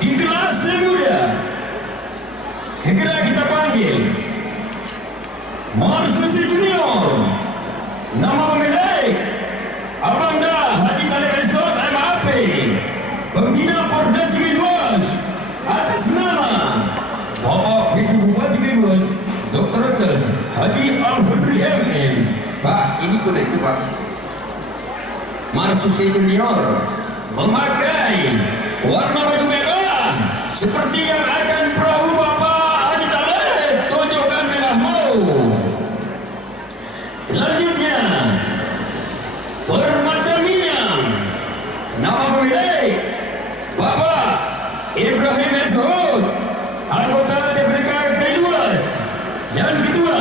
di kelas muda. Segera kita panggil Marsusi Junior, nama pemilik Abangda Haji Talib Esos MAP, pembina Porda Sigi Luas, atas nama Bapak Ibu Bupati Luas Dr. Andes Haji Al-Fadri MM. Pak, ini kuda itu Pak. Marsusi Junior memakai warna baju merah seperti yang akan perahu Bapak Haji Talib tunjukkan merahmu. Selanjutnya bermata minyak, nama pemilik Bapak Ibrahim Esud, anggota DPRK Kaluas dan ketua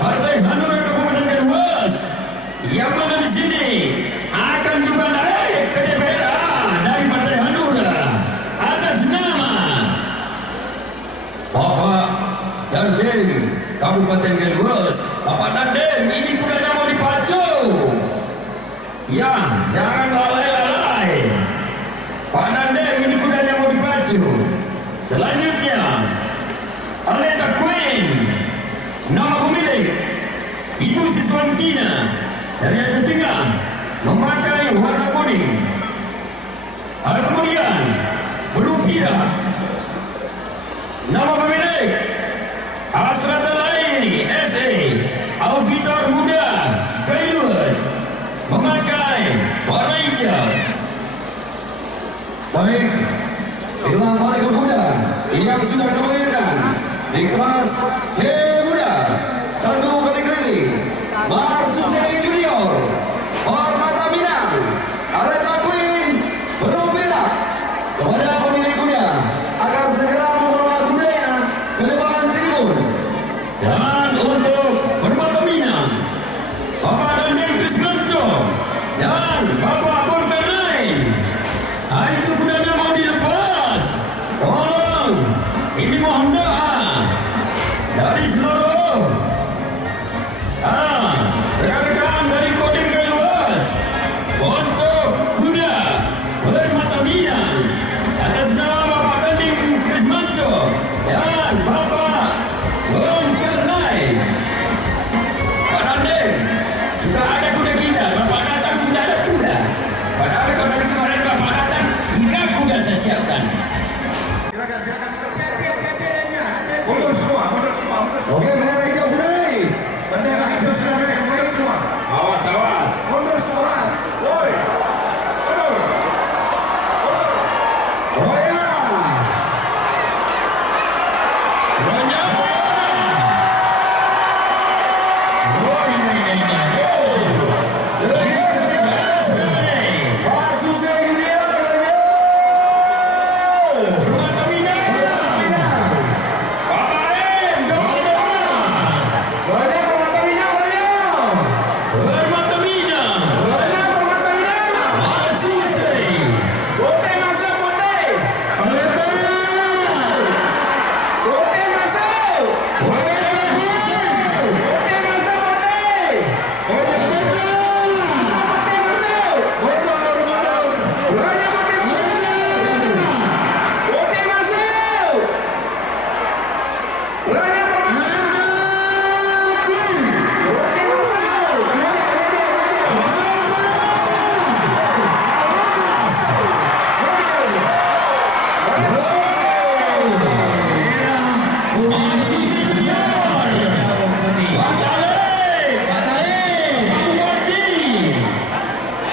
Partai Hanura Kabupaten Kaluas, yang mana di sini akan juga naik ke DPR dari Partai Hanura atas nama Bapak Dandim Kabupaten Kaluas. Bapak Dandim, ini kudanya mau dipacu. Ya, jangan lalai-lalai. Pak Dandim, ini kudanya mau dipacu. Selanjutnya Aleta Queen, nama pemilik Ibu Siswantina dari Aceh Tengah, memakai warna kuning. Kemudian Berupira, nama pemilik Asrata Laini SA, auditor muda Kaluas, memakai warna hijau. Baik, inilah para pemuda yang sudah kita panggilkan di kelas C muda. Satu kali keliling Marsusi Junior, Permata Minang, Aleta Queen, Berupira. Kepada pemilik kuda akan segera membawa kudanya ke depan tribun. Dan untuk Permata Minang, Bapak Dandim Krisnanto dan Bapak Bonternain, itu kudanya mau dilepas. Tolong, ini mohon doa dari seluruh rekan-rekan dari Kodim Kaluas untuk kuda Permata Minang atas nama Bapak Dandim Krisnanto dan Bapak Bonternain. Pak Dandim, sudah ada kuda kita. Bapak datang tidak ada kuda. Padahal kalau dari kemarin Bapak datang 3 kuda saya siapkan. Silakan. Mundur semua. Oke, bendera hijau sudah naik. Bendera hijau sudah naik, mundur semua. Awas. Mundur semua. Woi. Mundur. Oh ya. Marsusi Junior. Permata Minang. Bapak M, Permata Minang. Marsusi.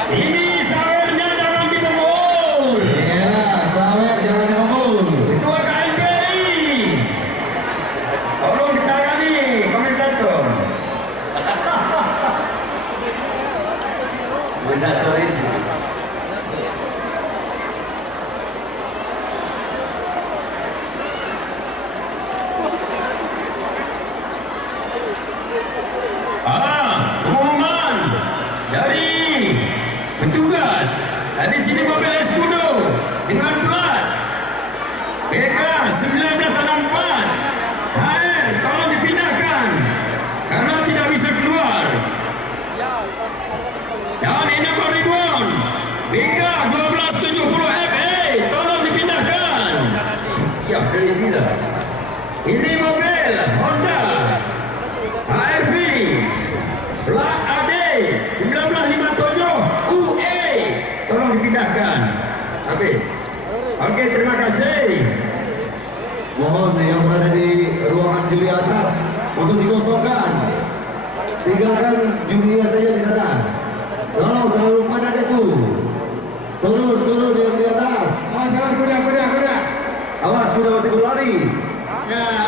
Ini sawernya jangan dibobol. Ya, sawer jangan dibobol. Ketua KNPI, tolong ditangani komentator. Komentator ini. Pengumuman dari petugas. Di sini mobil Escudo dengan plat BK 1964. HR tolong dipindahkan karena tidak bisa keluar. Dan ini Ridwan BK 1270 FE tolong dipindahkan. wajah dari gila. Ini mobil Honda HRV plat AD 1957 UE. Tolong dipindahkan. Habis. Oke, terima kasih. Mohon yang berada di ruangan juri atas untuk dikosongkan. Tinggalkan jurinya saja di sana. Tolong terlalu mana ada tuh. Turun yang di atas. Kuda. Awas, sudah masih berlari. Ya,